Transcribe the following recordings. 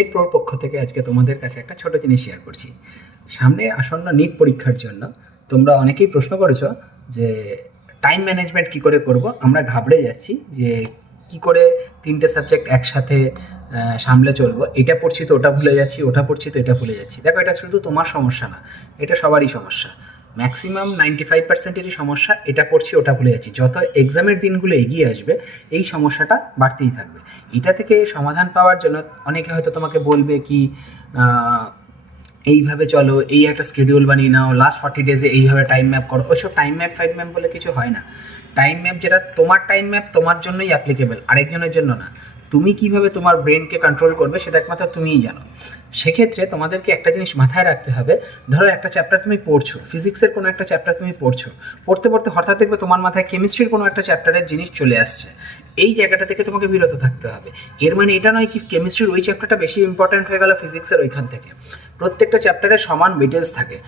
এর পক্ষ থেকে আজকে তোমাদের কাছে একটা ছোট জিনিস শেয়ার করছি। সামনে আসন্ন নিট পরীক্ষার জন্য তোমরা অনেকেই প্রশ্ন করেছো যে টাইম ম্যানেজমেন্ট কি করে করব। আমরা ঘাবড়ে যাচ্ছি যে কি করে তিনটে সাবজেক্ট একসাথে সামলে চলবো। এটা পড়ছি তো ওটা ভুলে যাচ্ছি, ওটা পড়ছি তো এটা ভুলে যাচ্ছি। দেখো, এটা শুধু তোমার সমস্যা না, এটা সবারই সমস্যা। ম্যাক্সিমাম 95%-এরই সমস্যা, এটা পড়ছি ওটা ভুলে যাচ্ছি। যত এক্সামের দিনগুলো এগিয়ে আসবে এই সমস্যাটা বাড়তেই থাকবে। এটা থেকে সমাধান পাওয়ার জন্য অনেকে হয়তো তোমাকে বলবে কি এইভাবে চলো, এই একটা শিডিউল বানিয়ে নাও, লাস্ট 40 ডেজে এইভাবে টাইম ম্যাপ করো। ওইসব টাইম ম্যাপ ফাইম ম্যাপ বলে কিছু হয় না। টাইম ম্যাপ যেটা তোমার টাইম ম্যাপ তোমার জন্যই অ্যাপ্লিকেবল, আরেকজনের জন্য না। তুমি কিভাবে তোমার ব্রেনকে কন্ট্রোল করবে সেটা একমাত্র তুমিই জানো। সেক্ষেত্রে তোমাদেরকে একটা জিনিস মাথায় রাখতে হবে। ধরো একটা চ্যাপ্টার তুমি পড়ছো, ফিজিক্সের কোনো একটা চ্যাপ্টার তুমি পড়ছো, পড়তে পড়তে হঠাৎ দেখবে তোমার মাথায় কেমিস্ট্রির কোনো একটা চ্যাপ্টারের জিনিস চলে আসছে। এই জায়গাটা থেকে তোমাকে বিরত থাকতে হবে। এর মানে এটা নয় কি কেমিস্ট্রির ওই চ্যাপ্টারটা বেশি ইম্পর্ট্যান্ট হয়ে গেল ফিজিক্সের ওইখান থেকে। প্রত্যেকটা চ্যাপ্টারের সমান ওয়েটেজ থাকে।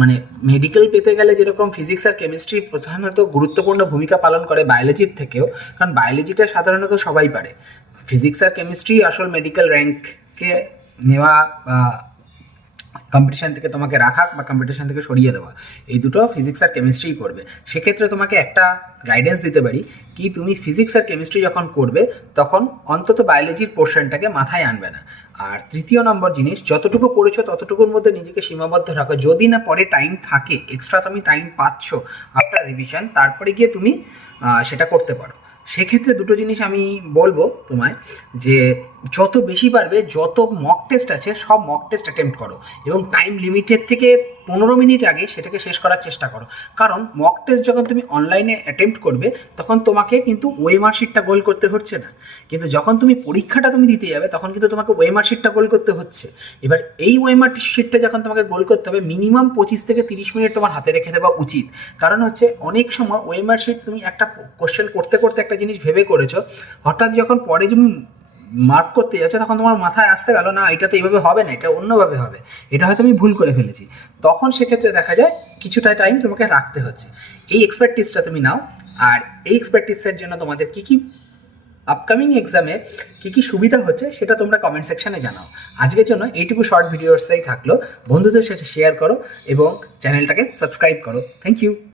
মানে মেডিকেল পেতে গেলে যেরকম ফিজিক্স আর কেমিস্ট্রি প্রধানত গুরুত্বপূর্ণ ভূমিকা পালন করে বায়োলজির থেকেও, কারণ বায়োলজিটা সাধারণত সবাই পারে। ফিজিক্স আর কেমিস্ট্রি আসল মেডিকেল র্যাঙ্ককে নেওয়া বা কম্পিটিশান থেকে তোমাকে রাখা বা কম্পিটিশান থেকে সরিয়ে দেওয়া, এই দুটো ফিজিক্স আর কেমিস্ট্রিই করবে। সেক্ষেত্রে তোমাকে একটা গাইডেন্স দিতে পারি কি, তুমি ফিজিক্স আর কেমিস্ট্রি যখন করবে তখন অন্তত বায়োলজির পোর্শনটাকে মাথায় আনবে না। আর তৃতীয় নম্বর জিনিস, যতটুকু পড়েছো ততটুকুর মধ্যে নিজেকে সীমাবদ্ধ রাখো। যদি না পরে টাইম থাকে, এক্সট্রা তুমি টাইম পাচ্ছ আফটার রিভিশন, তারপরে গিয়ে তুমি সেটা করতে পারো। সেক্ষেত্রে দুটো জিনিস আমি বলবো তোমায়, যে যত বেশি পারবে, যত মক টেস্ট আছে সব মক টেস্ট অ্যাটেম্প্ট করো, এবং টাইম লিমিটের থেকে 15 মিনিট আগে সেটাকে শেষ করার চেষ্টা করো। কারণ মক টেস্ট যখন তুমি অনলাইনে অ্যাটেম্প্ট করবে তখন তোমাকে কিন্তু ওএমআর শিটটা গোল করতে হচ্ছে না, কিন্তু যখন তুমি পরীক্ষাটা তুমি দিতে যাবে তখন কিন্তু তোমাকে ওএমআর শিটটা গোল করতে হচ্ছে। এবার এই ওএমআর শিটটা যখন তোমাকে গোল করতে হবে, মিনিমাম 25 থেকে 30 মিনিট তোমার হাতে রেখে দেওয়া উচিত। কারণ হচ্ছে অনেক সময় ওএমআর শিট তুমি একটা কোশ্চেন করতে করতে একটা জিনিস ভেবে করেছো, হঠাৎ যখন পরে তুমি মার্ক করতে যাচ্ছ তখন তোমার মাথায় আসতে গেল না এটা তো এইভাবে হবে না, এটা অন্যভাবে হবে, এটা হয়তো আমি ভুল করে ফেলেছি। তখন সেক্ষেত্রে দেখা যায় কিছুটা টাইম তোমাকে রাখতে হচ্ছে। এই এক্সপার্ট টিপসটা তুমি নাও। আর এই এক্সপার্ট টিপসের জন্য তোমাদের কী কী আপকামিং এক্সামে কী কী সুবিধা হচ্ছে সেটা তোমরা কমেন্ট সেকশানে জানাও। আজকের জন্য এইটুকু শর্ট ভিডিওসটাই থাকলো। বন্ধুদের সাথে শেয়ার করো এবং চ্যানেলটাকে সাবস্ক্রাইব করো। Thank you.